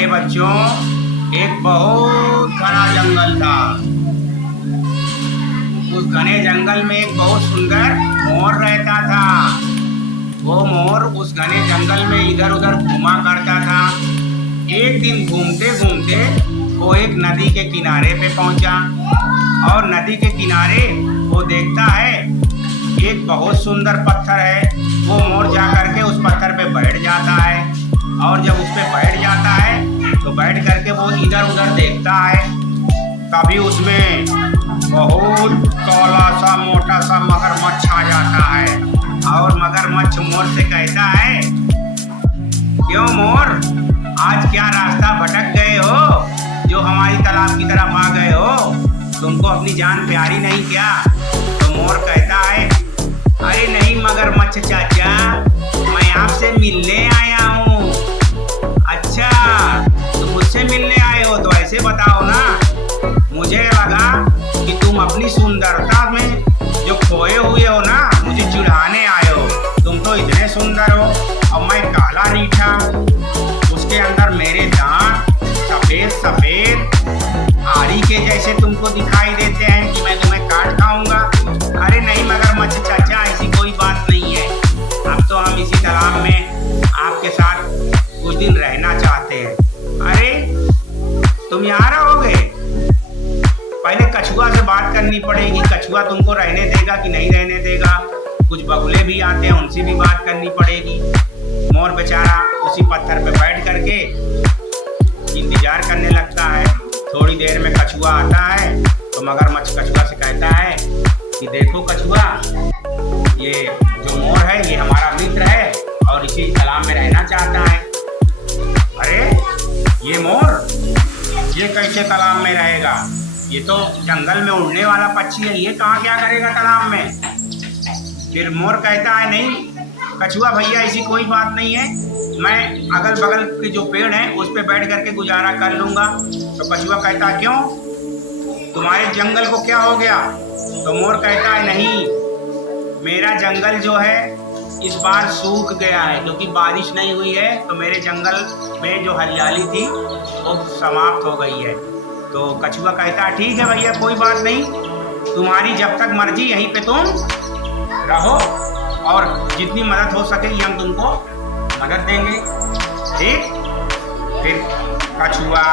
अरे बच्चों, एक बहुत घना जंगल था। उस घने जंगल में एक बहुत सुंदर मोर रहता था। वो मोर उस घने जंगल में इधर उधर घूमा करता था। एक दिन घूमते घूमते वो एक नदी के किनारे पे पहुंचा और नदी के किनारे वो देखता है एक बहुत सुंदर पत्थर है। वो मोर जा करके उस पत्थर पे बैठ जाता है और जब उस पे बैठ जाता है तो बैठ करके वो इधर उधर देखता है। तभी उसमें बहुत काला सा मोटा सा मगरमच्छ आ जाता है और मगरमच्छ मोर से कहता है, क्यों मोर, आज क्या रास्ता भटक गए हो जो हमारी तालाब की तरफ आ गए हो? तुमको अपनी जान प्यारी नहीं क्या? तो मोर कहता है, अरे नहीं मगरमच्छ चाचा, मैं आपसे मिलने आया हूँ। अच्छा, तुम मुझसे मिलने आए हो तो ऐसे बताओ ना। मुझे लगा कि तुम अपनी सुंदरता में जो खोए हुए हो ना, मुझे चिढ़ाने आए हो। तुम तो इतने सुंदर हो और मैं काला रीठा, उसके अंदर मेरे दांत सफेद सफेद आरी के जैसे तुमको दिखाई देते हैं कि मैं तुम्हें काट खाऊंगा। अरे नहीं मगरमच्छ चाचा, ऐसी कोई बात नहीं है। अब तो हम इसी तालाब में आपके साथ कुछ दिन रहना चाहते हैं। अरे तुम यहाँ रहोगे? पहले कछुआ से बात करनी पड़ेगी, कछुआ तुमको रहने देगा कि नहीं रहने देगा। कुछ बगुले भी आते हैं, उनसे भी बात करनी पड़ेगी। मोर बेचारा उसी पत्थर पे बैठ करके इंतजार करने लगता है। थोड़ी देर में कछुआ आता है तो मगरमच्छ कछुआ से कहता है कि देखो कछुआ, ये जो मोर है ये हमारा मित्र है और इसी तालाब में रहना चाहता है। अरे ये मोर, ये कैसे तालाब में रहेगा? ये तो जंगल में उड़ने वाला पक्षी है, ये कहाँ क्या करेगा तालाब में? फिर मोर कहता है, नहीं कछुआ भैया, ऐसी कोई बात नहीं है, मैं अगल बगल के जो पेड़ हैं उस पे बैठ करके गुजारा कर लूँगा। तो कछुआ कहता है, क्यों, तुम्हारे जंगल को क्या हो गया? तो मोर कहता है, नहीं, मेरा जंगल जो है इस बार सूख गया है क्योंकि बारिश नहीं हुई है, तो मेरे जंगल में जो हरियाली थी वो समाप्त हो गई है। तो कछुआ कहता है, ठीक है भैया, कोई बात नहीं, तुम्हारी जब तक मर्जी यहीं पे तुम रहो और जितनी मदद हो सकेगी हम तुमको मदद देंगे, ठीक? फिर कछुआ,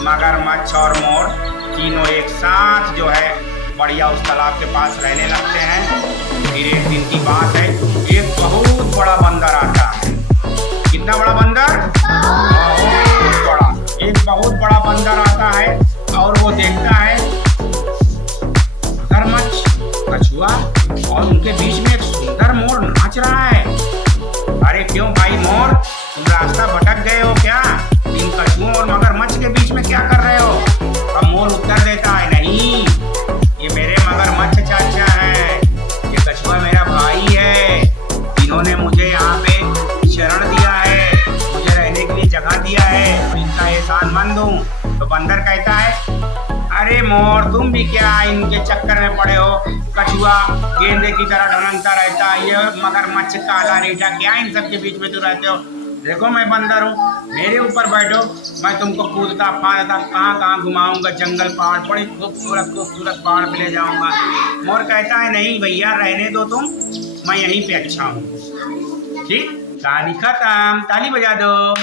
मगरमच्छ और मोर तीनों एक साथ जो है बढ़िया उस तालाब के पास रहने लगते हैं। फिर एक दिन की बात है, एक बहुत बड़ा बंदर आता है। कितना बड़ा बंदर? बहुत बड़ा। एक बहुत बड़ा बंदर आता है और वो देखता है मगरमच्छ, कछुआ और उनके बीच में एक सुंदर मोर नाच रहा है। अरे क्यों भाई मोर, तुम रास्ता भटक गए हो क्या? इन कछुओं और मगरमच्छ के बीच में क्या कर रहे हो? अब मोर उत्तर देता है, नहीं, ये मेरे मगरमच्छ चाचा है, ये कछुआ मेरा भाई है। इन्होंने मुझे यहाँ पे शरण दिया है, मुझे रहने के लिए जगह दिया है और इनका एहसानमंद हूँ। तो बंदर कहता है, अरे मोर, तुम भी क्या इनके चक्कर में पड़े हो? कछुआ गेंदे की तरह ढलकता रहता है, ये मगरमच्छ काला रीठा, क्या इन सब के बीच में तुम रहते हो? देखो मैं बंदर हूँ, मेरे ऊपर बैठो, मैं तुमको कूदता फाड़ता कहाँ कहाँ घुमाऊंगा, जंगल पहाड़, बड़ी खूबसूरत खूबसूरत पहाड़ पे ले जाऊंगा। मोर कहता है, नहीं भैया, रहने दो तुम, मैं यहीं पे अच्छा हूँ। ठीक, कहानी खत्म, ताली बजा दो।